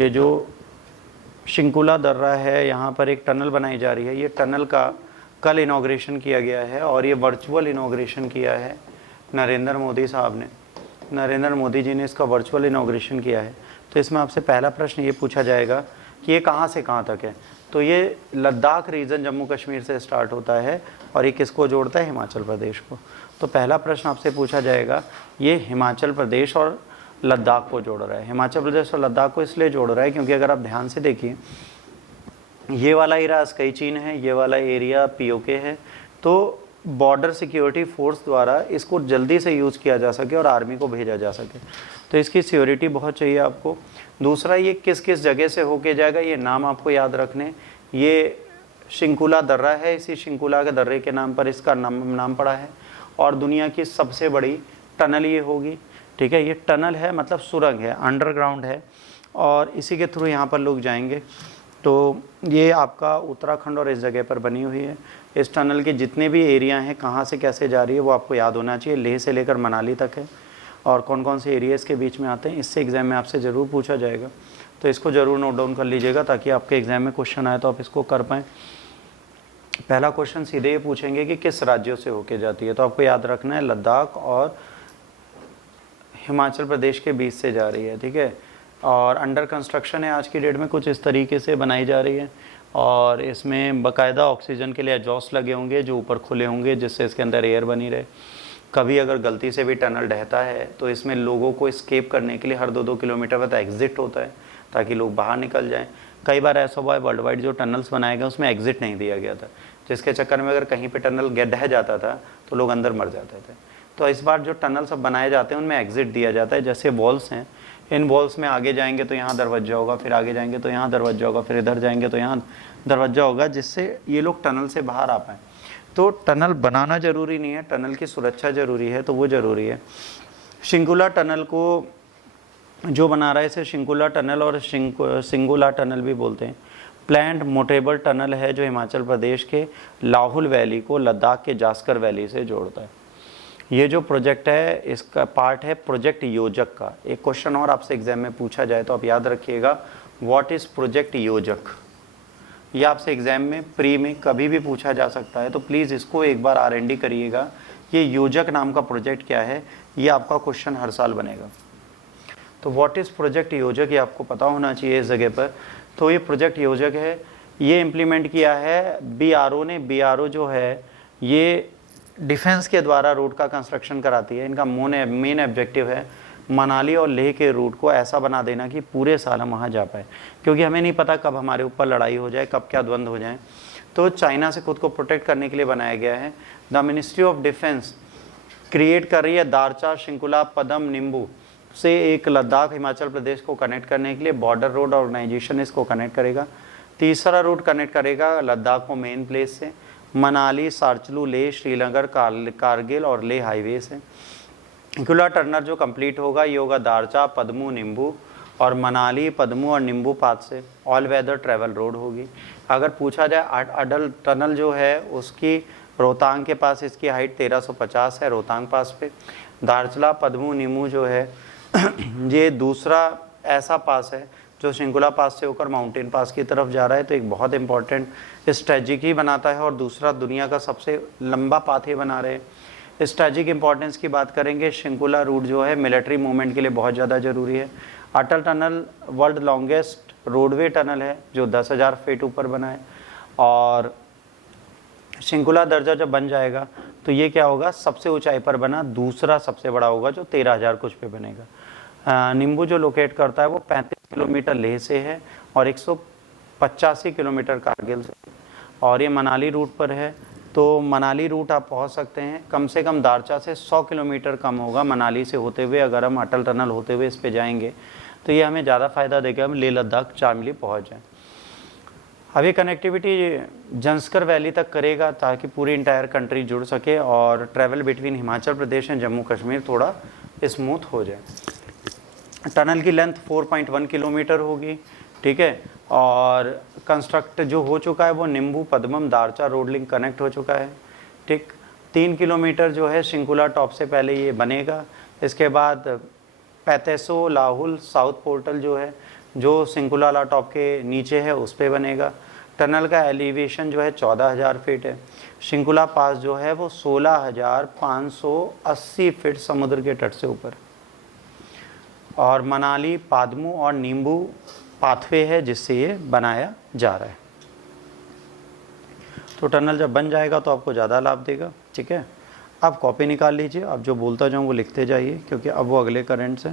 ये जो शिंकुला दर्रा है, यहाँ पर एक टनल बनाई जा रही है। ये टनल का कल इनॉग्रेशन किया गया है और ये वर्चुअल इनॉग्रेशन किया है नरेंद्र मोदी साहब ने। नरेंद्र मोदी जी ने इसका वर्चुअल इनॉग्रेशन किया है। तो इसमें आपसे पहला प्रश्न ये पूछा जाएगा कि ये कहाँ से कहाँ तक है। तो ये लद्दाख रीजन जम्मू कश्मीर से स्टार्ट होता है और ये किसको जोड़ता है? हिमाचल प्रदेश को। तो पहला प्रश्न आपसे पूछा जाएगा, ये हिमाचल प्रदेश और लद्दाख को जोड़ रहा है। हिमाचल प्रदेश और लद्दाख को इसलिए जोड़ रहा है क्योंकि अगर आप ध्यान से देखिए, ये वाला एरिया स्काई चीन है, ये वाला एरिया पीओके है। तो बॉर्डर सिक्योरिटी फोर्स द्वारा इसको जल्दी से यूज़ किया जा सके और आर्मी को भेजा जा सके, तो इसकी सिक्योरिटी बहुत चाहिए आपको। दूसरा, ये किस किस जगह से होके जाएगा, ये नाम आपको याद रखने। ये शिंकुला दर्रा है, इसी शिंकुला के दर्रे के नाम पर इसका नाम पड़ा है और दुनिया की सबसे बड़ी टनल ये होगी। ठीक है, ये टनल है मतलब सुरंग है, अंडरग्राउंड है और इसी के थ्रू यहाँ पर लोग जाएंगे। तो ये आपका उत्तराखंड और इस जगह पर बनी हुई है। इस टनल के जितने भी एरिया हैं, कहाँ से कैसे जा रही है, वो आपको याद होना चाहिए। लेह से लेकर मनाली तक है और कौन कौन से एरिया इसके बीच में आते हैं, इससे एग्ज़ाम में आपसे ज़रूर पूछा जाएगा। तो इसको ज़रूर नोट डाउन कर लीजिएगा ताकि आपके एग्ज़ाम में क्वेश्चन आए तो आप इसको कर पाएँ। पहला क्वेश्चन सीधे ये पूछेंगे कि किस राज्यों से होके जाती है, तो आपको याद रखना है लद्दाख और हिमाचल प्रदेश के बीच से जा रही है। ठीक है, और अंडर कंस्ट्रक्शन है आज की डेट में, कुछ इस तरीके से बनाई जा रही है और इसमें बाकायदा ऑक्सीजन के लिए एग्जॉस्ट लगे होंगे जो ऊपर खुले होंगे, जिससे इसके अंदर एयर बनी रहे। कभी अगर गलती से भी टनल ढहता है तो इसमें लोगों को एस्केप करने के लिए हर 2-2 किलोमीटर बाद एग्ज़िट होता है ताकि लोग बाहर निकल जाएं। कई बार ऐसा हुआ है वर्ल्ड वाइड जो टनल्स बनाए गए उसमें एग्ज़िट नहीं दिया गया था, जिसके चक्कर में अगर कहीं पे टनल ढह जाता था तो लोग अंदर मर जाते थे। तो इस बार जो टनल सब बनाए जाते हैं उनमें एग्ज़िट दिया जाता है। जैसे वॉल्स हैं, इन वॉल्स में आगे जाएंगे तो यहाँ दरवाज़ा होगा, फिर आगे जाएंगे तो यहाँ दरवाज़ा होगा, फिर इधर जाएंगे तो यहाँ दरवाज़ा होगा, जिससे ये लोग टनल से बाहर आ पाएँ। तो टनल बनाना ज़रूरी नहीं है, टनल की सुरक्षा ज़रूरी है, तो वो ज़रूरी है। शिंकुला टनल को जो बना रहा है इसे शिंकुला टनल और सिंगुला टनल भी बोलते हैं। प्लैंड मोटेबल टनल है जो हिमाचल प्रदेश के लाहुल वैली को लद्दाख के जास्कर वैली से जोड़ता है। ये जो प्रोजेक्ट है इसका पार्ट है प्रोजेक्ट योजक का। एक क्वेश्चन और आपसे एग्जाम में पूछा जाए तो आप याद रखिएगा, व्हाट इज़ प्रोजेक्ट योजक। ये आपसे एग्जाम में प्री में कभी भी पूछा जा सकता है, तो प्लीज़ इसको एक बार R&D करिएगा। ये योजक नाम का प्रोजेक्ट क्या है, ये आपका क्वेश्चन हर साल बनेगा। तो व्हाट इज़ प्रोजेक्ट योजक, ये आपको पता होना चाहिए इस जगह पर। तो ये प्रोजेक्ट योजक है, ये इम्प्लीमेंट किया है BRO ने। BRO जो है ये डिफेंस के द्वारा रूट का कंस्ट्रक्शन कराती है। इनका मेन ऑब्जेक्टिव है मनाली और लेह के रूट को ऐसा बना देना कि पूरे साल हम वहाँ जा पाए, क्योंकि हमें नहीं पता कब हमारे ऊपर लड़ाई हो जाए, कब क्या द्वंद्व हो जाए। तो चाइना से खुद को प्रोटेक्ट करने के लिए बनाया गया है। The ministry of defence create कर रही है दारचा शिंकुला पदम निम्बू से एक लद्दाख हिमाचल प्रदेश को कनेक्ट करने के लिए बॉर्डर रोड ऑर्गेनाइजेशन इसको कनेक्ट करेगा। तीसरा रूट कनेक्ट करेगा लद्दाख को मेन प्लेस से, मनाली, सार्चलू, लेह, श्रीनगर, कारगिल और लेह हाईवे से। शिंकुला टनल जो कंप्लीट होगा ये होगा दारचा, पदमू, नींबू और मनाली, पदमू और नींबू पाथ से ऑल वेदर ट्रैवल रोड होगी। अगर पूछा जाए अटल टनल जो है उसकी रोहतांग के पास इसकी हाइट 1350 है, रोहतांग पास पे। दारचला, पदमू, नींबू जो है ये दूसरा ऐसा पास है जो शिंकुला पास से होकर माउंटेन पास की तरफ जा रहा है, तो एक बहुत इंपॉर्टेंट स्ट्रेटजी बनाता है और दूसरा दुनिया का सबसे लंबा पाथे बना रहे हैं। स्ट्रेटजिक इंपॉर्टेंस की बात करेंगे, शिंकुला रूट जो है मिलिट्री मूवमेंट के लिए बहुत ज़्यादा ज़रूरी है। Atal tunnel world longest roadway tunnel है जो 10,000 फीट ऊपर बना है। और शिंकुला दर्जा जब बन जाएगा तो ये क्या होगा, सबसे ऊंचाई पर बना दूसरा सबसे बड़ा होगा जो 13,000 कुछ पे बनेगा। नींबू जो लोकेट करता है वो 35 किलोमीटर लेह से है और 185 किलोमीटर कारगिल से, और ये मनाली रूट पर है। तो मनाली रूट आप पहुंच सकते हैं, कम से कम दारचा से 100 किलोमीटर कम होगा मनाली से होते हुए। अगर हम अटल टनल होते हुए इस पे जाएंगे तो ये हमें ज़्यादा फ़ायदा देगा, हम लेह लद्दाख चार्मिली पहुँच जाएँ। अब ये कनेक्टिविटी जंस्कर वैली तक करेगा ताकि पूरी इंटायर कंट्री जुड़ सके और travel between Himachal Pradesh and Jammu Kashmir थोड़ा स्मूथ हो जाए। टनल की लेंथ 4.1 किलोमीटर होगी, ठीक है। और कंस्ट्रक्ट जो हो चुका है वो नींबू, पदमम, दारचा रोड लिंक कनेक्ट हो चुका है, ठीक। 3 किलोमीटर जो है शिंकुला टॉप से पहले ये बनेगा। इसके बाद पैतेसो लाहुल साउथ पोर्टल जो है जो सिंकुलाला टॉप के नीचे है उस पे बनेगा। टनल का एलिवेशन जो है 14,000 फीट है। शिंकुला पास जो है वो 16,580 फीट समुद्र के तट से ऊपर। और मनाली, पादमू और नींबू पाथवे है जिससे ये बनाया जा रहा है। तो टनल जब बन जाएगा तो आपको ज़्यादा लाभ देगा, ठीक है। अब कॉपी निकाल लीजिए, अब जो बोलता जाऊँ वो लिखते जाइए, क्योंकि अब वो अगले करंट से